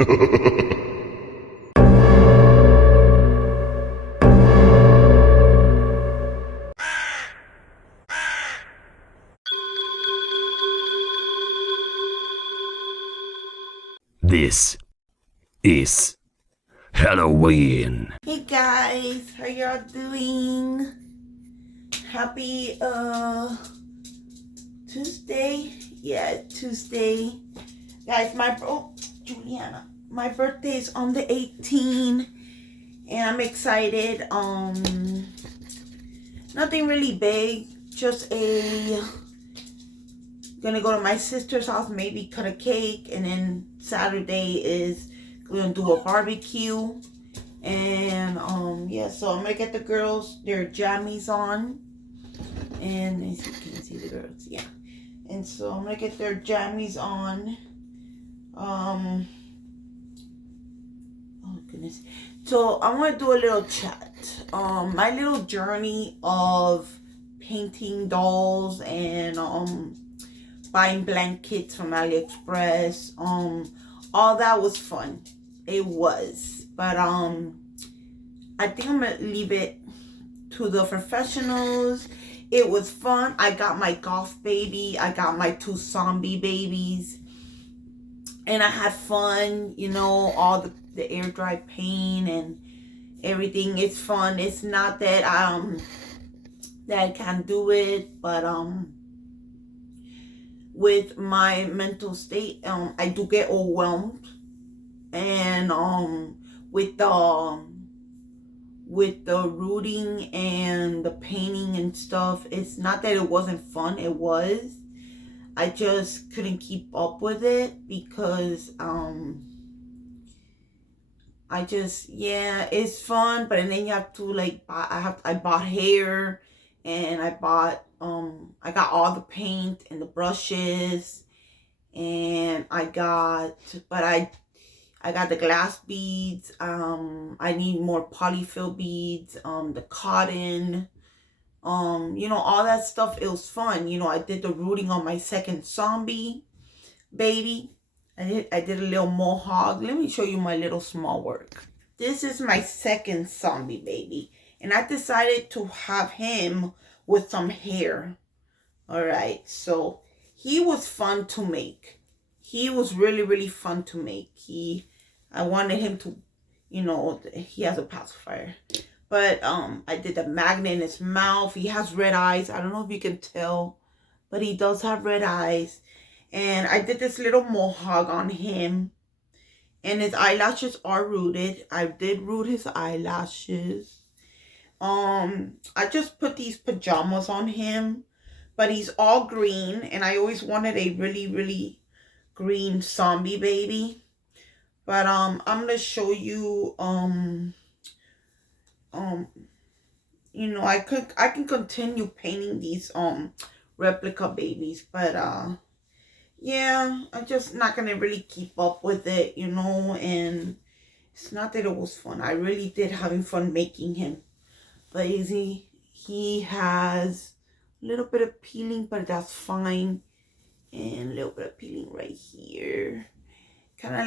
This is Halloween. Hey guys, how y'all doing? Happy Tuesday. Yeah, Tuesday. Guys, Juliana. My birthday is on the 18th and I'm excited. Nothing really big, just gonna go to my sister's house, maybe cut a cake, and then Saturday is gonna do a barbecue. And yeah, so I'm gonna get the girls their jammies on, and as you can see the girls, yeah. And so I'm gonna get their jammies on. Oh goodness. So I want to do a little chat. My little journey of painting dolls and buying blankets from AliExpress. All that was fun. It was. But I think I'm gonna leave it to the professionals. It was fun. I got my golf baby. I got my 2 zombie babies. And I had fun, you know, all the air dry paint and everything. It's fun. It's not that that I can't do it, but with my mental state, I do get overwhelmed. And with the rooting and the painting and stuff, it's not that it wasn't fun. It was. I just couldn't keep up with it because yeah, it's fun, but then you have to like I bought hair, and I got all the paint and the brushes, and I got the glass beads. I need more polyfill beads, the cotton, you know, all that stuff. It was fun. You know, I did the rooting on my second zombie baby. I did a little mohawk. Let me show you my little small work. This is my second zombie baby, and I decided to have him with some hair. All right, so he was fun to make. He was really, really fun to make. I wanted him to, you know, he has a pacifier. But I did the magnet in his mouth. He has red eyes. I don't know if you can tell, but he does have red eyes. And I did this little mohawk on him. And his eyelashes are rooted. I did root his eyelashes. I just put these pajamas on him. But he's all green. And I always wanted a really, really green zombie baby. But I'm gonna show you you know, I can continue painting these replica babies, but yeah, I'm just not gonna really keep up with it, you know. And it's not that it was fun. I really did having fun making him. But you see, he has a little bit of peeling, but that's fine. And a little bit of peeling right here, kind of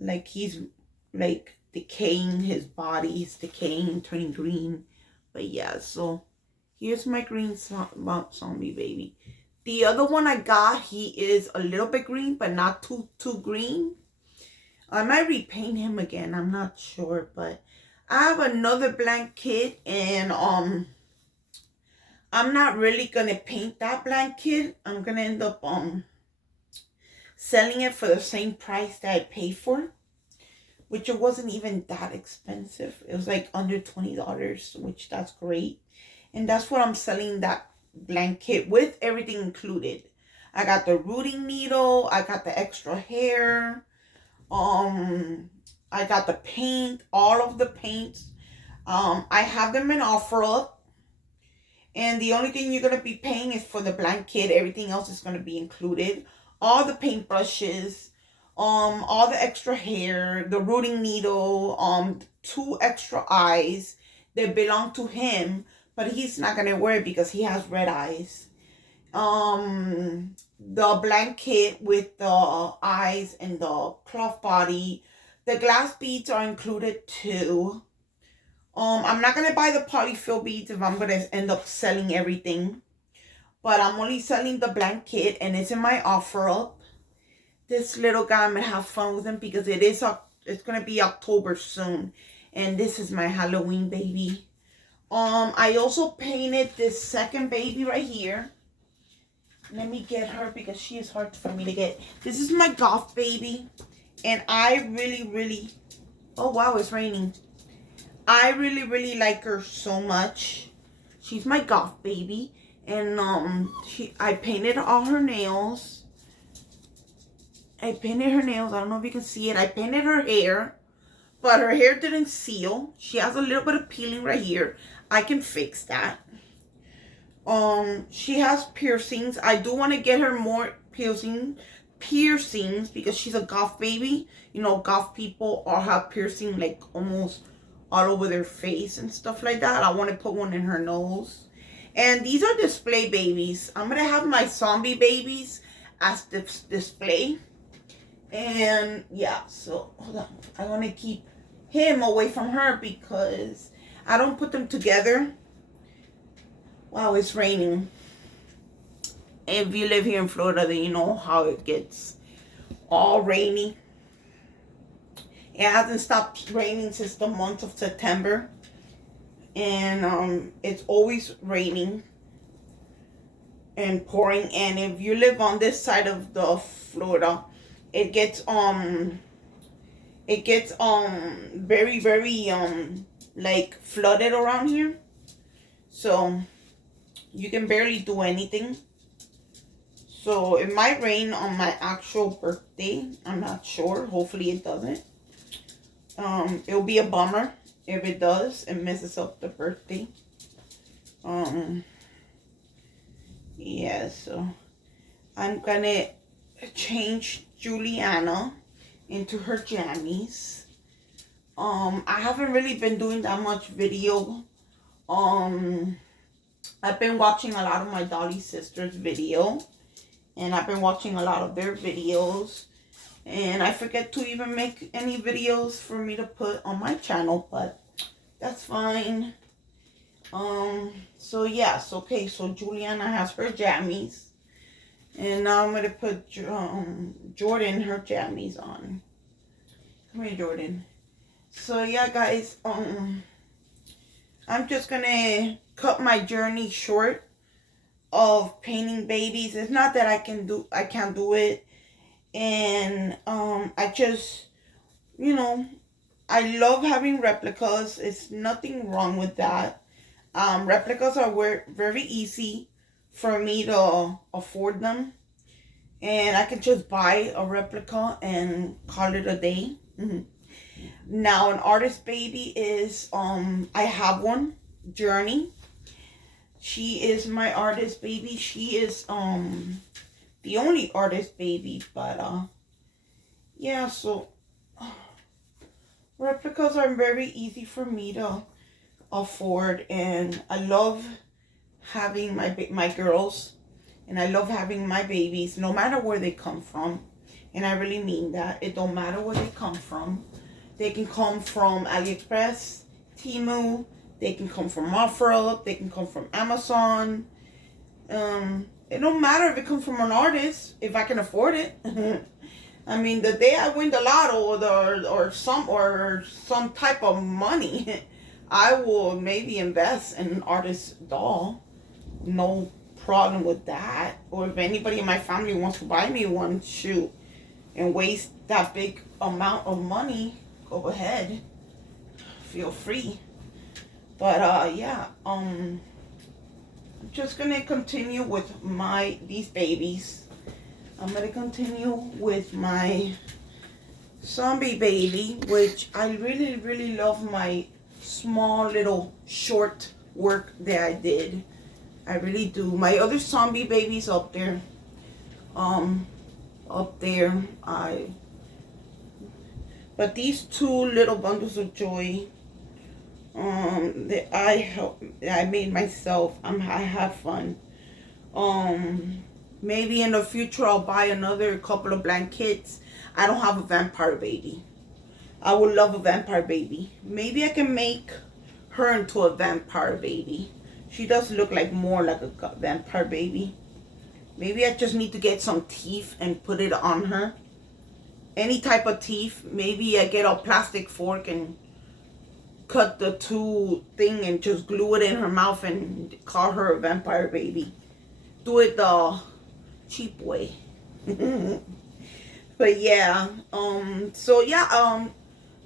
like he's like decaying. His body is decaying, turning green. But yeah, so here's my green zombie baby. The other one I got, he is a little bit green, but not too green. I might repaint him again. I'm not sure, but I have another blanket, and I'm not really gonna paint that blanket. I'm gonna end up selling it for the same price that I paid for, which it wasn't even that expensive. It was like under $20, which that's great. And that's what I'm selling that blanket with, everything included. I got the rooting needle, I got the extra hair, I got the paint, all of the paints. I have them in OfferUp, and the only thing you're gonna be paying is for the blanket. Everything else is gonna be included. All the paintbrushes, all the extra hair, the rooting needle, 2 extra eyes that belong to him, but he's not gonna wear it because he has red eyes. the blanket with the eyes and the cloth body. The glass beads are included too. I'm not gonna buy the polyfill beads if I'm gonna end up selling everything. But I'm only selling the blanket, and it's in my offer up. This little guy, I'm gonna have fun with him because it's gonna be October soon. And this is my Halloween baby. I also painted this second baby right here. Let me get her because she is hard for me to get. This is my goth baby. And I really, oh wow, it's raining. I really like her so much. She's my goth baby. And I painted all her nails. I painted her nails. I don't know if you can see it. I painted her hair. But her hair didn't seal. She has a little bit of peeling right here. I can fix that. She has piercings. I do want to get her more piercings because she's a goth baby. You know, goth people all have piercing like almost all over their face and stuff like that. I want to put one in her nose. And these are display babies. I'm going to have my zombie babies as display. And yeah, so hold on. I want to keep him away from her because I don't put them together. Wow, it's raining. If you live here in Florida, then you know how it gets all rainy. It hasn't stopped raining since the month of September. And it's always raining and pouring. And if you live on this side of the Florida, it gets very like flooded around here. So you can barely do anything. So it might rain on my actual birthday. I'm not sure. Hopefully it doesn't. It'll be a bummer if it does and messes up the birthday. Yeah, so I'm gonna change Juliana into her jammies. I haven't really been doing that much video. I've been watching a lot of my Dolly sisters video, and I've been watching a lot of their videos, and I forget to even make any videos for me to put on my channel, but that's fine. So yes, okay, so Juliana has her jammies, and now I'm gonna put Jordan her jammies on. Come here, Jordan. So yeah, guys, I'm just gonna cut my journey short of painting babies. It's not that I can't do it, and I just, you know, I love having replicas. It's nothing wrong with that. Replicas are very easy for me to afford them, and I can just buy a replica and call it a day. Now an artist baby is I have one, Journey. She is my artist baby. She is the only artist baby, but yeah, so replicas are very easy for me to afford, and I love having my girls, and I love having my babies no matter where they come from. And I really mean that. It don't matter where they come from. They can come from AliExpress, Temu, they can come from OfferUp, they can come from Amazon. It don't matter if it comes from an artist, if I can afford it. I mean, the day I win the lotto or some type of money, I will maybe invest in an artist doll. No problem with that. Or if anybody in my family wants to buy me one, shoot, and waste that big amount of money, go ahead. Feel free. But yeah, I'm just gonna continue with these babies. I'm gonna continue with my zombie baby, which I really love my small little short work that I did. I really do. My other zombie babies up there. But these two little bundles of joy, that I made myself. I had fun. Maybe in the future I'll buy another couple of blankets. I don't have a vampire baby. I would love a vampire baby. Maybe I can make her into a vampire baby. She does look like more like a vampire baby. Maybe I just need to get some teeth and put it on her. Any type of teeth. Maybe I get a plastic fork and cut the two thing and just glue it in her mouth and call her a vampire baby. Do it the cheap way. But yeah,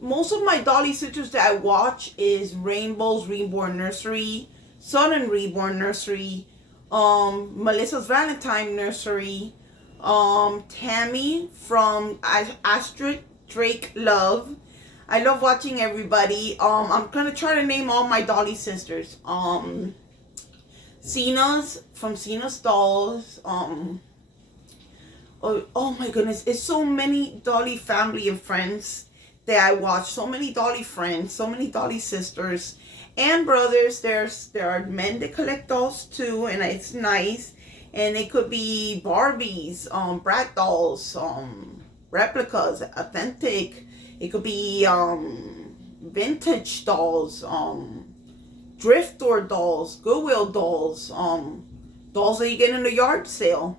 most of my Dolly sisters that I watch is Rainbow's Reborn Nursery, Southern Reborn Nursery, Melissa's Valentine Nursery, Tammy from Astrid Drake Love. I love watching everybody. I'm gonna try to name all my Dolly sisters. Cena's from Cena's Dolls. Oh my goodness, it's so many Dolly family and friends that I watch. So many Dolly friends, so many Dolly sisters and brothers. There are men that collect dolls too, and it's nice. And it could be Barbies, Brat dolls, replicas, authentic. It could be vintage dolls, thrift store dolls, Goodwill dolls, dolls that you get in the yard sale,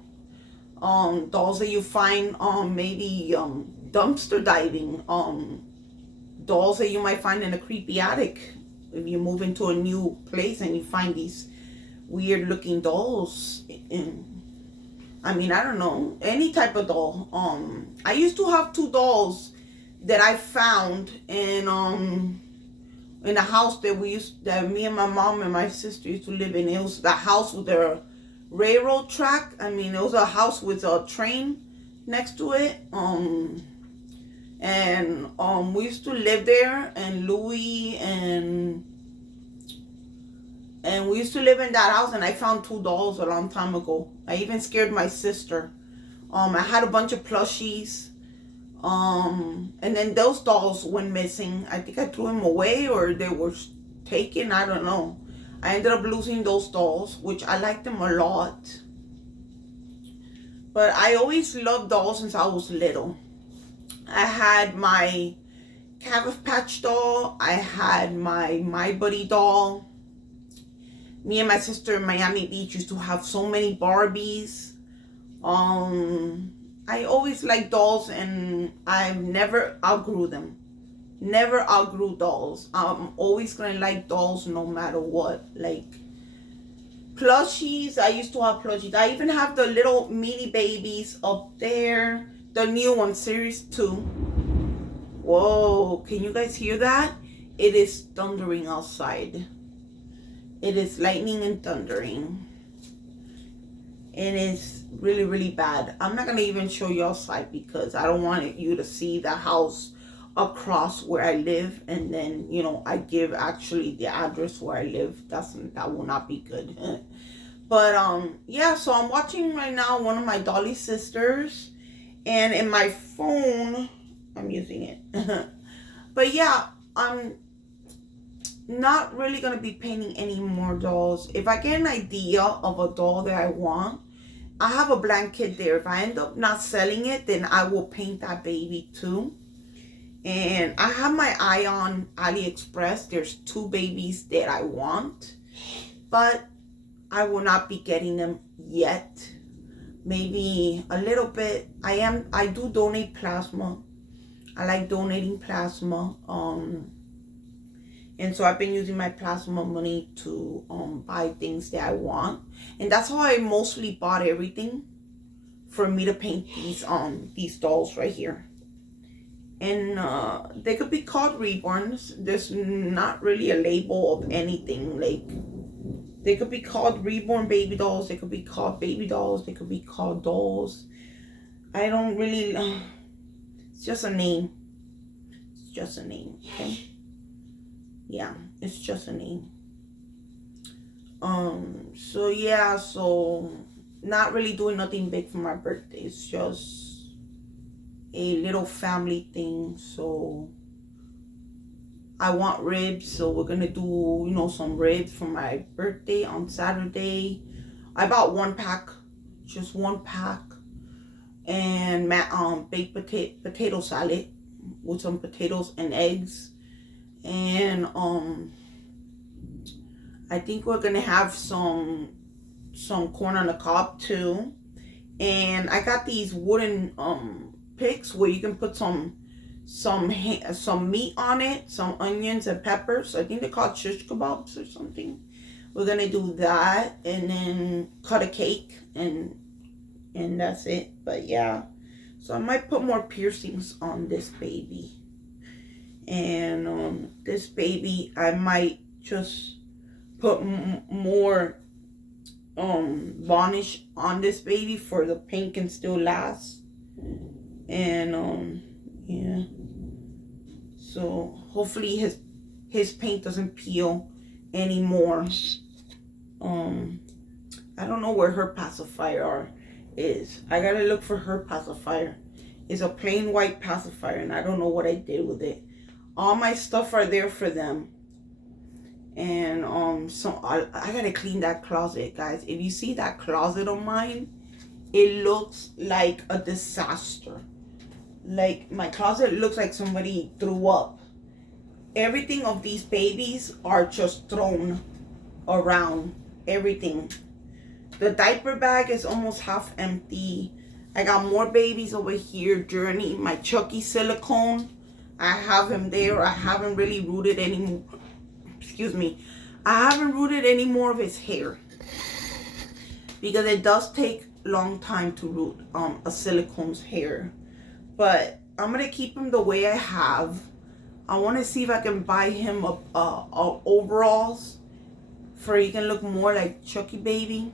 dolls that you find maybe dumpster diving, dolls that you might find in a creepy attic if you move into a new place and you find these weird looking dolls. I mean, I don't know, any type of doll. I used to have two dolls that I found in a house that me and my mom and my sister used to live in. It was the house with the railroad track. I mean, it was a house with a train next to it. We used to live there, and Louis and we used to live in that house, and I found two dolls a long time ago. I even scared my sister. I had a bunch of plushies. And then those dolls went missing. I think I threw them away or they were taken. I don't know. I ended up losing those dolls, which I liked them a lot. But I always loved dolls since I was little. I had my Cabbage Patch doll. I had my Buddy doll. Me and my sister in Miami Beach used to have so many Barbies. I always liked dolls, and I never outgrew them. Never outgrew dolls. I'm always gonna like dolls no matter what. Like plushies, I used to have plushies. I even have the little mini babies up there. The new one, series 2. Whoa, can you guys hear that? It is thundering outside. It is lightning and thundering. It is really, really bad. I'm not gonna even show you outside because I don't want you to see the house across where I live, and then I give actually the address where I live. That will not be good. But yeah, so I'm watching right now one of my Dolly sisters, and in my phone I'm using it. But yeah, I'm not really gonna be painting any more dolls. If I get an idea of a doll that I want, I have a blanket there. If I end up not selling it, then I will paint that baby too. And I have my eye on AliExpress. There's 2 babies that I want, but I will not be getting them yet. Maybe a little bit. I do donate plasma. I like donating plasma. And so I've been using my plasma money to buy things that I want. And that's how I mostly bought everything, for me to paint these dolls right here. And they could be called Reborns. There's not really a label of anything. Like, they could be called Reborn baby dolls. They could be called baby dolls. They could be called dolls. I don't really... it's just a name. It's just a name, okay? Yeah, it's just a name. So yeah, so not really doing nothing big for my birthday. It's just a little family thing. So I want ribs, so we're gonna do some ribs for my birthday on Saturday. I bought one pack, just one pack, and baked potato salad with some potatoes and eggs, and I think we're gonna have some corn on the cob too. And I got these wooden picks where you can put some meat on it, some onions and peppers. I think they're called shish kebabs or something. We're gonna do that, and then cut a cake, and that's it. But yeah, so I might put more piercings on this baby, and this baby I might just put more varnish on this baby for the paint can still last. And yeah, so hopefully his paint doesn't peel anymore. I don't know where her pacifier is. I gotta look for her pacifier. It's a plain white pacifier, and I don't know what I did with it. All my stuff are there for them. And so I gotta clean that closet, guys. If you see that closet of mine, it looks like a disaster. Like, my closet looks like somebody threw up. Everything of these babies are just thrown around. Everything. The diaper bag is almost half empty. I got more babies over here. Journey, my Chucky silicone, I have him there. I haven't really rooted any. Excuse me. I haven't rooted any more of his hair, because it does take a long time to root a silicone's hair. But I'm gonna keep him the way I have. I want to see if I can buy him overalls for he can look more like Chucky baby.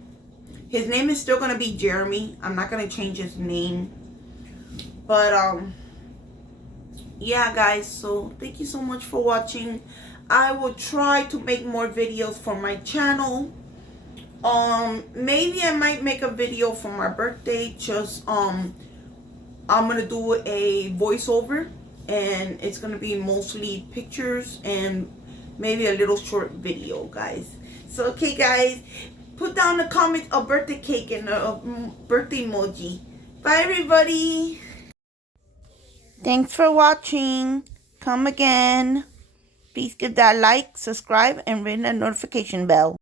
His name is still gonna be Jeremy. I'm not gonna change his name. But yeah, guys, so thank you so much for watching. I will try to make more videos for my channel. Maybe I might make a video for my birthday. Just I'm gonna do a voiceover, and it's gonna be mostly pictures and maybe a little short video, guys. So okay, guys, put down a comment, a birthday cake, and a birthday emoji. Bye, everybody. Thanks for watching. Come again. Please give that like, subscribe, and ring the notification bell.